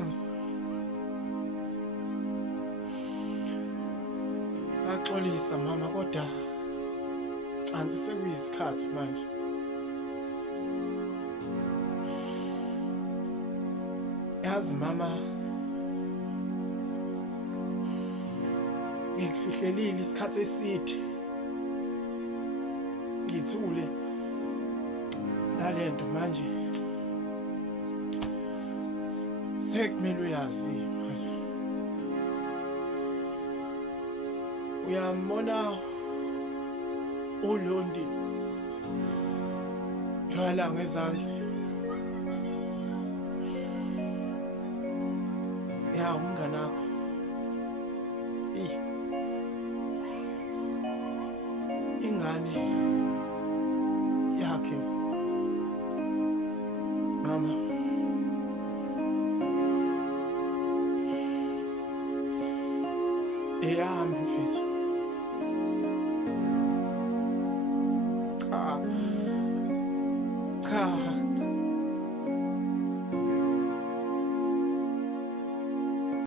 mama. Axolisa mama kodwa anti sekuyisikhathi manje. Yazi mama, ngikufihlelile isikhathi eside. Ngithule nalento manje. Sekumele uyazi manje. Uyambona uLondi lwala ngezansi. Ya umngane wakho. Ingane yakhe mama eyami mfethu.